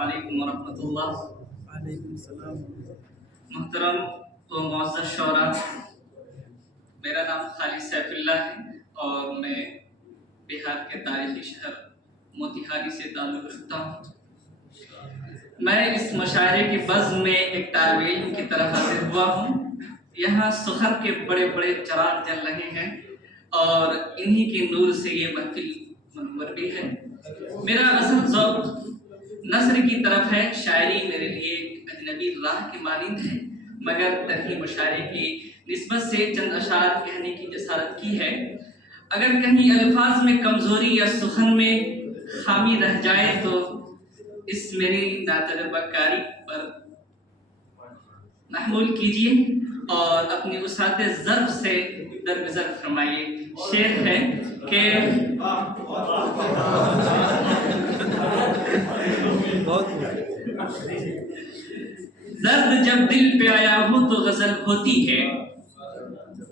علیکم ورحمۃ اللہ۔ وعلیکم السلام۔ محترم و معزز شعراء، میرا نام خالد سیف اللہ ہے اور میں بہار کے تاریخی شہر موتیہاری سے تعلق رکھتا ہوں۔ میں اس مشاعرے کی بزم میں ایک طالب علم کی طرف حاضر ہوا ہوں۔ یہاں سخن کے بڑے بڑے چراغ جل رہے ہیں اور انہی کے نور سے یہ محفل منور بھی ہے۔ میرا اصل ذوق نثر کی طرف ہے۔ شاعری میرے لیے اجنبی راہ کے مانند ہے، مگر تنہی مشاعرے کی نسبت سے چند اشعار کہنے کی جسارت کی ہے۔ اگر کہیں الفاظ میں کمزوری یا سخن میں خامی رہ جائے تو اس میری ناتجربہ کاری پر محمول کیجیے اور اپنی وسعت ضرب سے درگزر فرمائیے۔ شعر ہے کہ درد جب دل پہ آیا ہو تو غزل ہوتی ہے،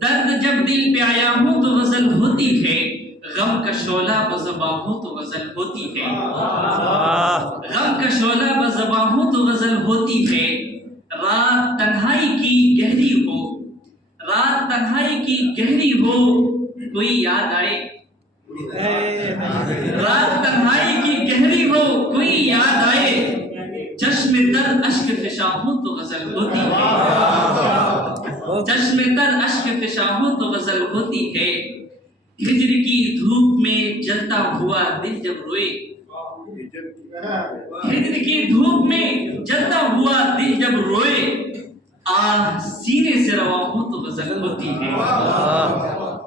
درد جب دل پہ آیا ہو تو غزل ہوتی ہے، غم کا شعلہ بزباں ہو تو غزل ہوتی ہے، غم کا شعلہ بزباں ہو تو غزل ہوتی ہے۔ رات تنہائی کی گہری ہو، رات تنہائی کی گہری ہو، کوئی یاد آئے، رات تنہائی کی گہری ہو کوئی یاد آئے، چشم تر اشک فشاں ہو تو غزل ہوتی ہے، چشم تر اشک فشاں ہو تو غزل ہوتی ہے۔ ہجر کی دھوپ میں جلتا ہوا دل جب روئے، ہجر کی دھوپ میں جلتا ہوا دل جب روئے، آہ سینے سے رواں ہو تو غزل ہوتی ہے،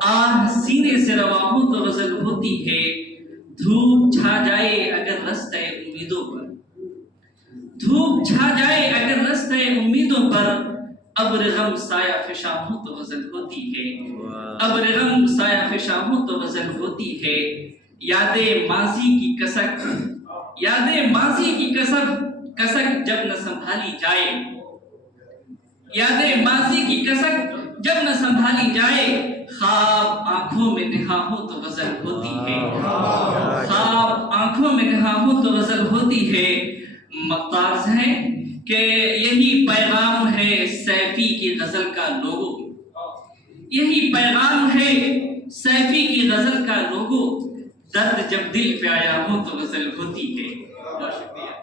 آہ سینے سے رواں ہو تو غزل ہوتی ہے۔ دھوپ چھا جائے اگر رستہ امیدوں پر، دھوپ چھا جائے اگر رستہ امیدوں پر، ابر غم سایہ فشاں ہو تو غزل ہوتی ہے، ابر غم سایہ فشاں ہو تو غزل ہوتی ہے۔ یاد ماضی کی کسک، یاد ماضی کی کسک جب نہ سنبھالی جائے، یاد ماضی کی کسک جب نہ سنبھالی جائے، خواب آنکھوں میں نہا ہو تو غزل ہوتی ہے، خواب آنکھوں میں نہا ہو تو غزل ہوتی ہے۔ مقتارز ہیں کہ یہی پیغام ہے سیفی کی غزل کا لوگو، یہی پیغام ہے سیفی کی غزل کا لوگو، درد جب دل پہ آیا ہو تو غزل ہوتی ہے۔ بہت شکریہ۔